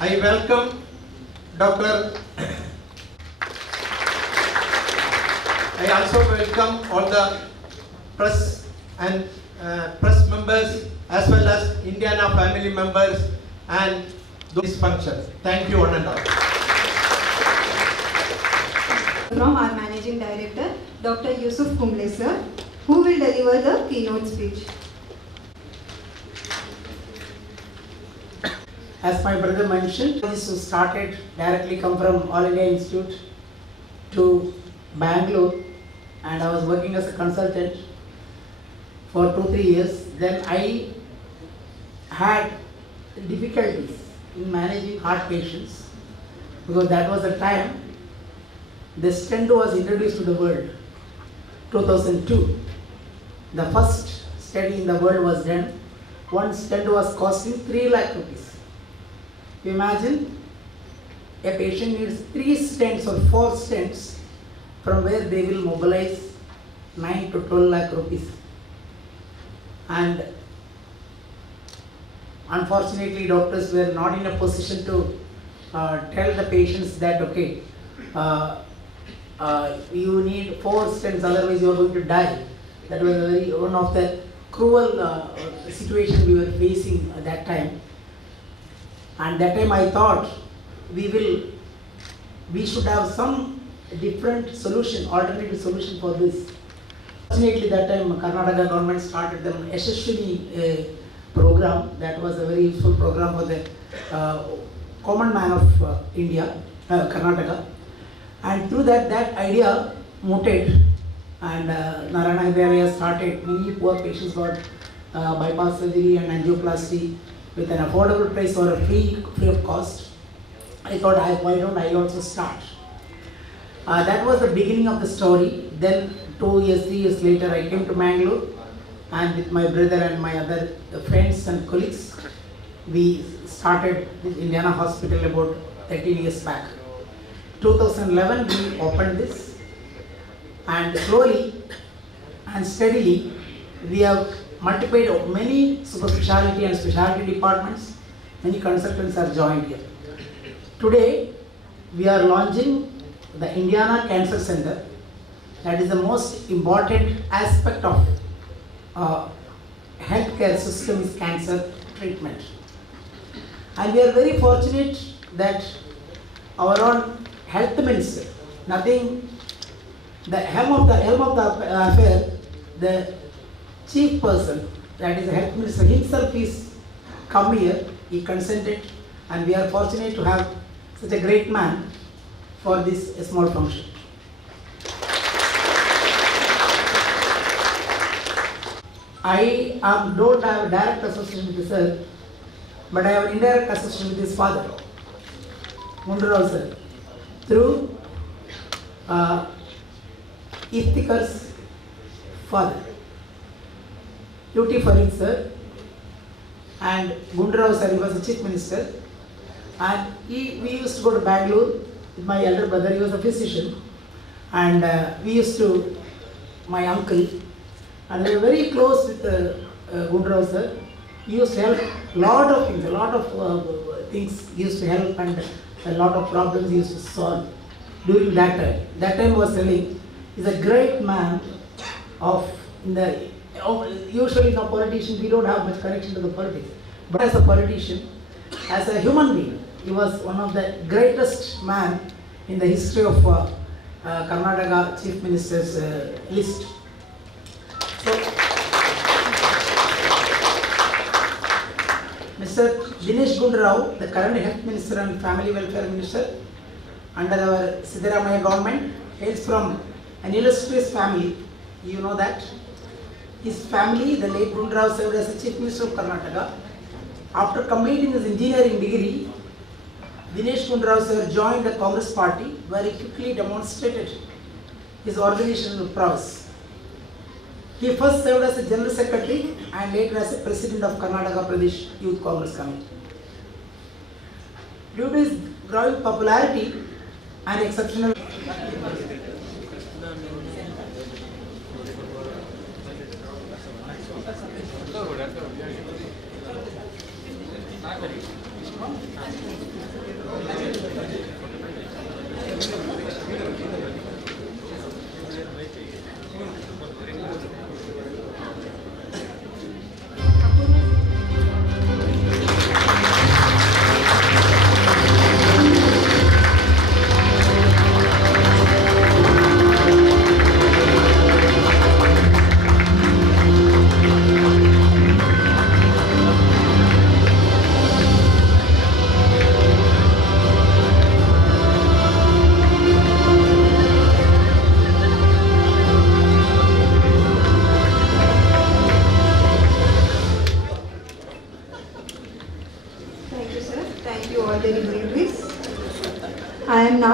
I welcome Dr. I also welcome all the press and uh, press members as well as Indiana family members and those functions. Thank you one and all. from our Managing Director, Dr. Yusuf Kumble sir, who will deliver the keynote speech. As my brother mentioned, this was started directly come from All India Institute to Bangalore and I was working as a consultant for two, three years. Then I had difficulties in managing heart patients because that was the time the stent was introduced to the world, 2002. The first study in the world was done. One stent was costing 3 lakh rupees. Imagine a patient needs three stents or four stents from where they will mobilize 9 to 12 lakh rupees. And unfortunately, doctors were not in a position to uh, tell the patients that, okay, uh, uh, you need four stents, otherwise you are going to die. That was one of the cruel uh, situation we were facing at that time. And that time I thought we will, we should have some different solution, alternative solution for this. Fortunately, that time Karnataka government started the Yashaswini uh, program. That was a very useful program for the uh, common man of uh, India, uh, Karnataka. And through that, that idea muted and uh, Narayana started, many poor patients got uh, bypass surgery and angioplasty with an affordable price or a free, free of cost. I thought, I, why don't I also start? Uh, that was the beginning of the story. Then two years, three years later, I came to Mangalore and with my brother and my other friends and colleagues, we started this Indiana Hospital about 13 years back. 2011, we opened this and slowly and steadily, we have multiplied of many super and specialty departments. Many consultants are joined here. Today, we are launching the Indiana Cancer Center. That is the most important aspect of uh, healthcare system is cancer treatment. And we are very fortunate that our own health minister, nothing, the helm of the helm of the affair, the chief person, that is the health minister himself is come here, he consented, and we are fortunate to have such a great man for this small function. I am, don't have a direct association with sir, but I have an indirect association with his father, Mundarao sir, through uh, father. Him, sir, and Gundarao sir, he was the chief minister, and he, we used to go to Bangalore with my elder brother, he was a physician, and uh, we used to, my uncle, and we were very close with uh, uh, Gundarao sir. He used to help lot of things, a lot of uh, things he used to help and a lot of problems he used to solve during that time. That time was telling, he's a great man of in the, usually in a politician we don't have much connection to the politics. But as a politician, as a human being, he was one of the greatest man in the history of uh, uh, Karnataka chief minister's uh, list. So, Mr. Dinesh Gundarao, the current health minister and family welfare minister under our Siddaramaya government, hails from an illustrious family. You know that. His family, the late Gundarao served as the chief minister of Karnataka. After completing his engineering degree, Dinesh Gundarao sir joined the Congress party where he quickly demonstrated his organizational prowess. He first served as a general secretary and later as a president of Karnataka Pradesh Youth Congress Committee. Due to his growing popularity and exceptional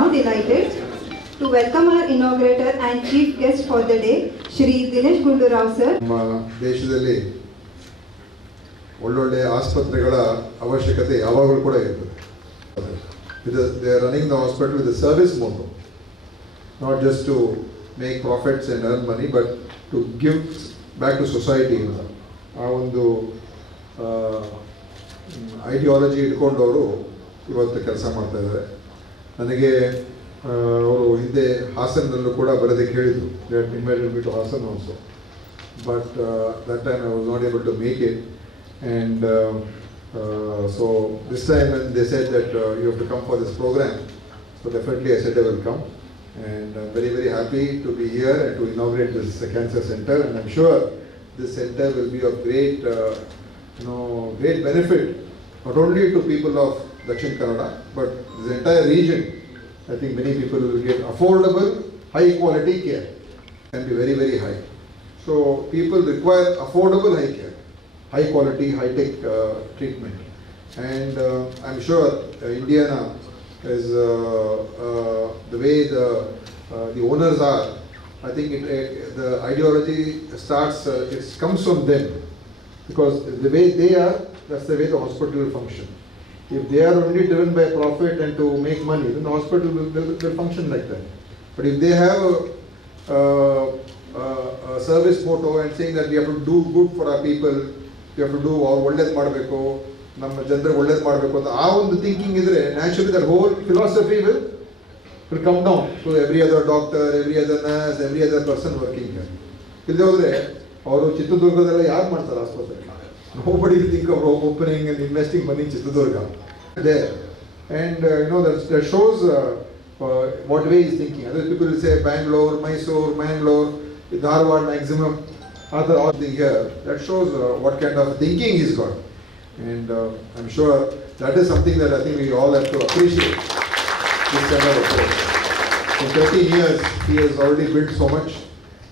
now delighted to welcome our inaugurator and chief guest for the day, Shri Dinesh Gundurao sir. ನಮ್ಮ ದೇಶದಲ್ಲಿ ಒಳ್ಳೊಳ್ಳೆ ಆಸ್ಪತ್ರೆಗಳ ಅವಶ್ಯಕತೆ ಯಾವಾಗಲೂ ಕೂಡ ಇರ್ತದೆ. With running the hospital with service motto not just to make profits and earn money but to give back to society ಅಂತ ಆ ಒಂದು ಐಡಿಯಾಲಜಿ ಇಟ್ಕೊಂಡವರು ಇವತ್ತು ಕೆಲಸ ಮಾಡ್ತಾ ಇದ್ದಾರೆ. ನನಗೆ ಅವರು ಹಿಂದೆ ಹಾಸನದಲ್ಲೂ ಕೂಡ ಬರೋದಕ್ಕೆ ಹೇಳಿದರು invited me to Hassan also but uh, that time I was not able to make it. And uh, uh, so this time when they said that uh, you have to come for this program, so definitely I said I will come. And I'm very, very happy to be here and to inaugurate this uh, cancer center. And I'm sure this center will be of great, uh, you know, great benefit, not only to people of Dakshin Kannada, but this entire region. I think many people will get affordable, high quality care. Can be very, very high. So people require affordable high care, high quality, high tech uh, treatment. And uh, I'm sure uh, Indiana is uh, uh, the way the, uh, the owners are. I think it, the ideology starts, it comes from them. Because the way they are, that's the way the hospital will function. If they are only driven by profit and to make money, then the hospital will, will, will function like that. But if they have a, uh, a, a service motto and saying that we have to do good for our people, we have to do ಅವ್ರು ಒಳ್ಳೇದು ಮಾಡಬೇಕು ನಮ್ಮ ಜನರಿಗೆ ಒಳ್ಳೇದು ಮಾಡಬೇಕು ಅಂತ ಆ ಒಂದು ಥಿಂಕಿಂಗ್ ಇದ್ರೆ naturally their whole philosophy will will come down to every other doctor every other nurse every other person working ಇಲ್ಲದೆ ಹೋದ್ರೆ ಅವರು ಚಿತ್ರದುರ್ಗದಲ್ಲ ಯಾರು ಮಾಡ್ತಾರೆ ಆಸ್ಪತ್ರೆ nobody will think of opening and investing money in Chitradurga there. And uh, you know, that, that shows uh, uh, what way he's thinking. Other people will say Bangalore, Mysore, Mangalore, Dharwad maximum, other all thing here. That shows uh, what kind of thinking he's got. And uh, I'm sure that is something that I think we all have to appreciate. This kind of approach. In 13 years, he has already built so much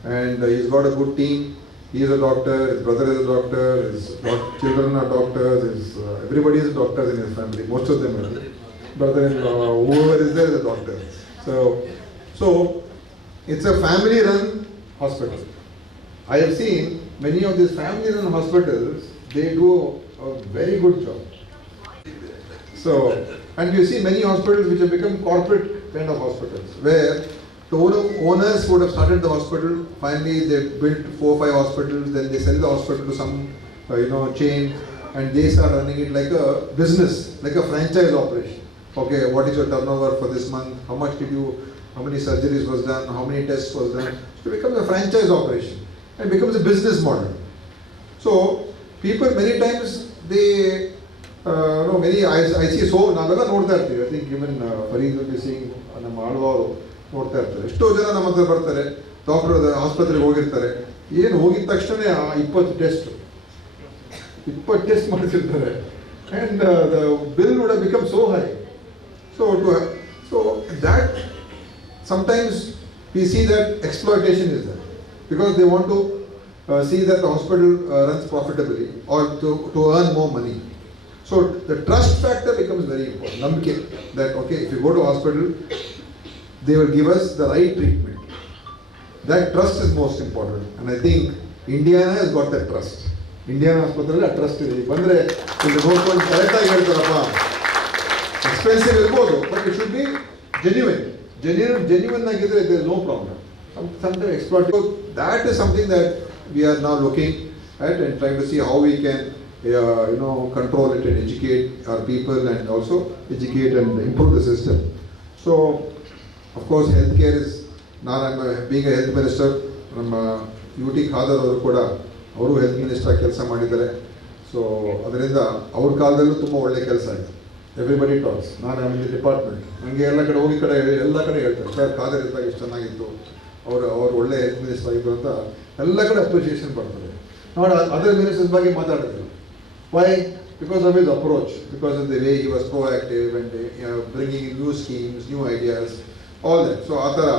and uh, he's got a good team. He is a doctor, his brother is a doctor, his children are doctors, his, uh, everybody is doctors in his family, most of them are. Brother-in-law, whoever is there is a doctor. So, so it's a family-run hospital. I have seen many of these family-run hospitals, they do a very good job. So, and you see many hospitals which have become corporate kind of hospitals, where the owner- owners would have started the hospital, finally they built four, five hospitals, then they sell the hospital to some, uh, you know, chain, and they start running it like a business, like a franchise operation. Okay, what is your turnover for this month? How much did you, how many surgeries was done? How many tests was done? So it becomes a franchise operation and becomes a business model. So people many times they uh, no many I, I see so ನಾವೆಲ್ಲ ನೋಡ್ತಾ ಇರ್ತೀವಿ I think even Farid will be seeing ನಮ್ಮ ಆಳ್ವಾರು ನೋಡ್ತಾ ಇರ್ತಾರೆ. ಎಷ್ಟೋ ಜನ ನಮ್ಮ ಹತ್ರ ಬರ್ತಾರೆ ಡಾಕ್ಟರ್ ಆಸ್ಪತ್ರೆಗೆ ಹೋಗಿರ್ತಾರೆ. ಏನು ಹೋಗಿದ ತಕ್ಷಣ ಇಪ್ಪತ್ತು ಟೆಸ್ಟ್ ಇಪ್ಪತ್ತು ಟೆಸ್ಟ್ ಮಾಡಿಸಿರ್ತಾರೆ ಆ್ಯಂಡ್ ದ ಬಿಲ್ ನೋಡ become so high so to so that sometimes we see that exploitation is that because they want to see that the hospital runs profitably or to to earn more money so the trust factor becomes very important ನಂಬಿಕೆ that okay if you go to hospital they will give us the right treatment. That trust is most important, and I think Indiana has got that trust. Indiana hospital ಆ trust ಇದೆ ಬಂದರೆ ಇಲ್ಲಿ ನೋಡ್ಕೊಂಡು ಕರೆಕ್ಟಾಗಿ ಹೇಳ್ತಾರಪ್ಪ expensive ಇರ್ಬೋದು but it should be genuine genuine genuine ಆಗಿದ್ರೆ there is no problem. Some- Sometimes exploit. So that is something that we are now looking at and trying to see how we can, uh, you know, control it and educate our people and also educate and improve of course health care is ನಾನು ಬೀಗ health minister ನಮ್ಮ U T Khader ಅವರು ಕೂಡ ಅವರು health minister ಕೆಲಸ ಮಾಡಿದ್ದಾರೆ. So ಅದರಿಂದ ಅವ್ರ ಕಾಲದಲ್ಲೂ ತುಂಬ ಒಳ್ಳೆ ಕೆಲಸ ಆಯಿತು ಎವ್ರಿಬಡಿ ಟಾಕ್ಸ್ ನಾನು ಆಮೇಲೆ ಡಿಪಾರ್ಟ್ಮೆಂಟ್ ನನಗೆ ಎಲ್ಲ ಕಡೆ ಹೋಗಿ ಕಡೆ ಎಲ್ಲ ಕಡೆ ಹೇಳ್ತಾರೆ. ಸರ್ ಖಾದರ್ ಇದ್ದಾಗ ಎಷ್ಟು ಚೆನ್ನಾಗಿತ್ತು ಅವರು ಅವ್ರು ಒಳ್ಳೆ ಹೆಲ್ತ್ ಮಿನಿಸ್ಟರ್ ಆಗಿತ್ತು ಅಂತ ಎಲ್ಲ ಕಡೆ ಅಪ್ರಿಷಿಯೇಷನ್ ಬರ್ತದೆ. ನೋಡಿ ಅದರ ಮಿನಿಸ್ಟರ್ಸ್ ಬಗ್ಗೆ ಮಾತಾಡೋದಿಲ್ಲ why because of his approach, because of the way he was proactive and uh, new schemes new ideas all that so ಆ ಥರ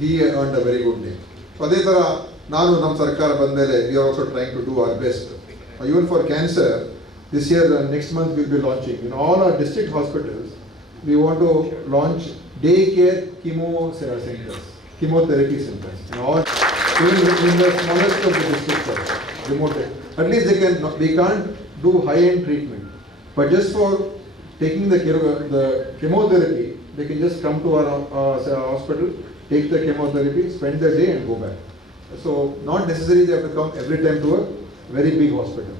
ಹಿ ಅರ್ನ್ ಅ ವೆರಿ ಗುಡ್ ನೇಮ್ ಸೊ ಅದೇ ಥರ ನಾನು ನಮ್ಮ ಸರ್ಕಾರ ಬಂದ ಮೇಲೆ we are also trying to do our best even for cancer This year, uh, next month, we'll be launching, in all our district hospitals, we want to launch daycare chemo ce- centers, chemotherapy centers. In all, even in the smallest of the districts, also, remote. At least they can, we can't do high-end treatment. But just for taking the chemo- the chemotherapy, they can just come to our uh, say, hospital, take the chemotherapy, spend the day and go back. So not necessarily they have to come every time to a very big hospital.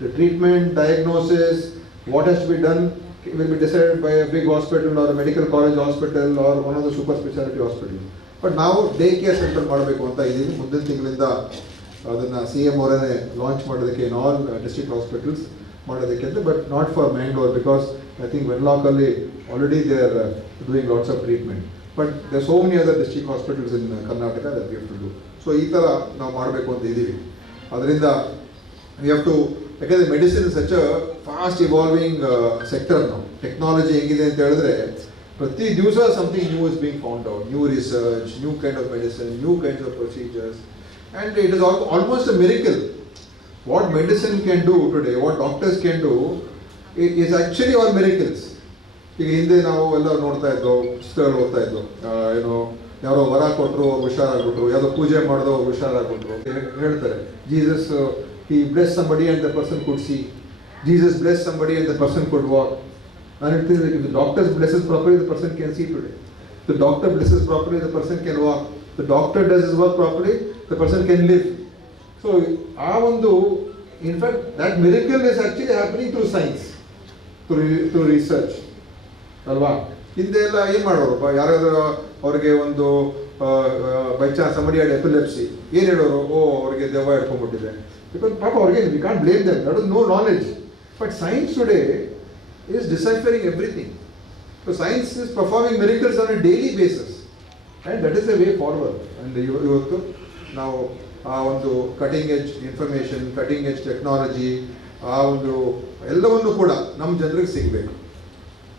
The treatment, diagnosis, what has to be done will be decided by a big hospital or a medical college hospital or one of the super specialty hospitals. But ನಾವು day care centre ಮಾಡಬೇಕು ಅಂತ ಇದ್ದೀವಿ ಮುಂದಿನ ತಿಂಗಳಿಂದ ಅದನ್ನು C M ಅವರೇ launch ಮಾಡೋದಕ್ಕೆ in all district hospitals ಮಾಡೋದಕ್ಕೆ ಅಂತ but not for Mangalore because I think ವೆನ್ಲಾಕಲ್ಲಿ already they are doing lots of treatment but they so many other district hospitals in Karnataka that we to do so ಈ ಥರ ನಾವು ಮಾಡಬೇಕು ಅಂತ ಇದ್ದೀವಿ. ಅದರಿಂದ we have to ಯಾಕಂದರೆ medicine such a fast evolving sector ನಾವು technology ಹೆಂಗಿದೆ ಅಂತ ಹೇಳಿದ್ರೆ ಪ್ರತಿ ದಿವಸ something new is being found out new research new kind of medicine new kinds of procedures and it is almost a miracle what medicine can do today, what doctors can do, i- is actually miracles. ಈಗ ಹಿಂದೆ ನಾವು ಎಲ್ಲ ನೋಡ್ತಾ ಇದ್ದೋ, ಪುಸ್ತಕಗಳು ಓದ್ತಾ ಇದ್ದೋ ಏನೋ ಯಾರೋ ವರ ಕೊಟ್ಟರು ಅವ್ರು ಹುಷಾರಾಗ್ಬಿಟ್ರು, ಯಾವುದೋ ಪೂಜೆ ಮಾಡಿದೋ, ಅವ್ರು ಹುಷಾರಾಗ್ಬಿಟ್ರು ಹೇಳ್ತಾರೆ. ಜೀಸಸ್ ಈ ಬ್ಲೆಸ್ ಸಂಬಡಿ ಅಂತ ದ ಪರ್ಸನ್ ಕೊಡಿಸಿ ಜೀಸಸ್ ಬ್ಲೆಸ್ ಸಂಬಡಿ ಅಂತ ದ ಪರ್ಸನ್ ಕೊಡುವ ನಾನು ಹೇಳ್ತೀನಿ ಇದು doctors blesses properly the person can see today the doctor blesses properly the person can walk the doctor does his work properly the person can live so ಆ ಒಂದು in fact that miracle is actually happening through science through through research ಅಲ್ವಾ? ಹಿಂದೆ ಎಲ್ಲ ಏನು ಮಾಡೋರು? ಬ- ಯಾರಾದರೂ ಅವ್ರಿಗೆ ಒಂದು by chance somebody had epilepsy ಏನು ಹೇಳೋರು? ಓ, ಅವ್ರಿಗೆ ದೆವ್ವ ಹಿಡ್ಕೊಂಡ್ಬಿಟ್ಟಿದೆ. ಬಿಕಾಸ್ ಪಾಪ ಅವ್ರಿಗೆ we can't blame them that no knowledge but science today is deciphering everything so science is performing miracles on a daily basis and that is a way forward and ಇವತ್ತು ನಾವು ಆ ಒಂದು cutting edge information cutting edge technology ಆ ಒಂದು ಎಲ್ಲವನ್ನು ಕೂಡ ನಮ್ಮ ಜನರಿಗೆ ಸಿಗಬೇಕು.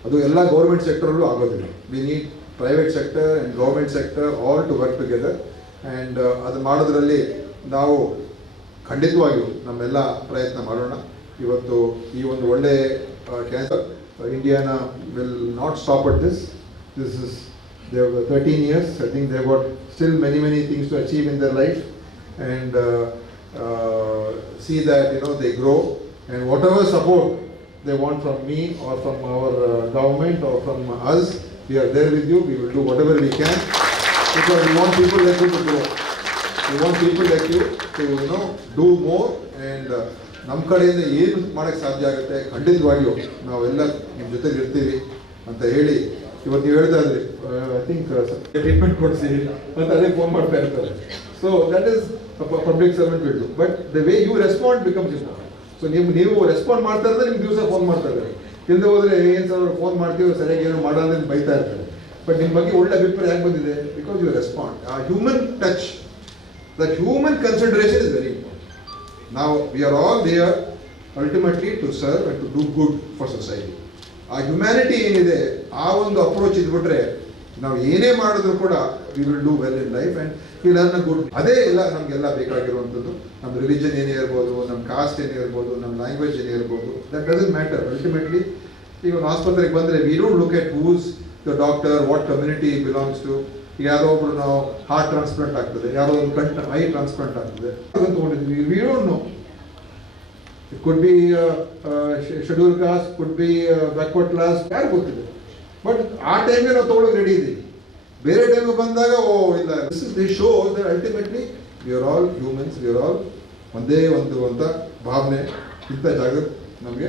ಅದು ಎಲ್ಲ ಗೌರ್ಮೆಂಟ್ ಸೆಕ್ಟರಲ್ಲೂ ಆಗೋದಿಲ್ಲ. We need private sector and government sector all to work together and ಅದು ಮಾಡೋದ್ರಲ್ಲಿ ನಾವು ಖಂಡಿತವಾಗಿಯೂ ನಮ್ಮೆಲ್ಲ ಪ್ರಯತ್ನ ಮಾಡೋಣ. ಇವತ್ತು ಈ ಒಂದು ಒಳ್ಳೆ cancer ಇಂಡಿಯಾನ will not stop at this this is they have 13 years. I think they've got still many, many things to achieve in their life and that you know, they grow. And whatever support they want from me or from our uh, government or from us, we are there with you. We will do whatever we can because we want people like you to grow. We want people like you to, you know, do more and uh, ನಮ್ಮ ಕಡೆಯಿಂದ ಏನು ಮಾಡೋಕ್ಕೆ ಸಾಧ್ಯ ಆಗುತ್ತೆ ಖಂಡಿತವಾಗಿಯೂ ನಾವೆಲ್ಲ ನಿಮ್ಮ ಜೊತೆಗೆ ಇರ್ತೀವಿ ಅಂತ ಹೇಳಿ ಇವತ್ತು ನೀವು ಹೇಳ್ತಾ ಇದ್ರಿ ಐ ಥಿಂಕ್ ಟ್ರೀಟ್ಮೆಂಟ್ ಕೊಡಿಸಿ ಅಂತ ಅದೇ ಫೋನ್ ಮಾಡ್ತಾ ಇರ್ತಾರೆ so that is public servant will but the way you respond becomes important so ನೀವು ನೀವು ರೆಸ್ಪಾಂಡ್ ಮಾಡ್ತಾ ಇದ್ರೆ ನಿಮ್ಗೆ ದಿವಸ ಫೋನ್ ಮಾಡ್ತಾ ಇದ್ದಾರೆ. ತಿಂದು ಹೋದ್ರೆ ಏನು ಸರ್ ಫೋನ್ ಮಾಡ್ತೀವಿ ಸರಿಯಾಗಿ ಏನು ಮಾಡೋದು ಬೈತಾ ಇರ್ತಾರೆ. ಬಟ್ ನಿಮ್ಮ ಬಗ್ಗೆ ಒಳ್ಳೆ ಅಭಿಪ್ರಾಯ ಯಾಕೆ ಬಂದಿದೆ? ಬಿಕಾಸ್ ಯು ರೆಸ್ಪಾಂಡ್ ಆ human touch that human consideration is very important ನಾವು we are all there ultimately to serve and to do good for society ಆ ಹ್ಯುಮ್ಯಾನಿಟಿ ಏನಿದೆ, ಆ ಒಂದು ಅಪ್ರೋಚ್ ಇದ್ಬಿಟ್ರೆ ನಾವು ಏನೇ ಮಾಡಿದ್ರು ಕೂಡ we will do well in life and will earn a good ಅದೇ ಎಲ್ಲ ನಮಗೆಲ್ಲ ಬೇಕಾಗಿರುವಂಥದ್ದು. ನಮ್ಮ ರಿಲಿಜನ್ ಏನೇ ಇರ್ಬೋದು, ನಮ್ಮ ಕಾಸ್ಟ್ ಏನೇ ಇರ್ಬೋದು, ನಮ್ಮ ಲ್ಯಾಂಗ್ವೇಜ್ ಏನೇ ಇರ್ಬೋದು ದಟ್ ಡಸಂಟ್ ಮ್ಯಾಟರ್ ಅಲ್ಟಿಮೇಟ್ಲಿ ಈಗ ಒಂದು ಆಸ್ಪತ್ರೆಗೆ ಬಂದರೆ we don't look at whose the doctor what community belongs to ಈಗ ಯಾರೋ ಒಬ್ರು ನಾವು ಹಾರ್ಟ್ ಟ್ರಾನ್ಸ್ಪ್ಲಾಂಟ್ ಆಗ್ತದೆ, ಯಾರೋ ಒಂದು ಕಣ್ ಐ ಟ್ರಾನ್ಸ್ಪ್ಲಾಂಟ್ ಆಗ್ತದೆ. We don't know it could be schedule caste could be backward class ಯಾರು ಗೊತ್ತಿದೆ? ಬಟ್ ಆ ಟೈಮ್ಗೆ ನಾವು ತೊಗೊಳಕ್ಕೆ ರೆಡಿ ಇದ್ದೀವಿ ಬೇರೆ ಟೈಮಿಗೆ ಬಂದಾಗ, ಓ, ಇಲ್ಲ this is the show that ultimately we are all humans we are all ಒಂದೇ ಒಂದು ಅಂತ ಭಾವನೆ ಇಂಥ ಜಾಗ ನಮಗೆ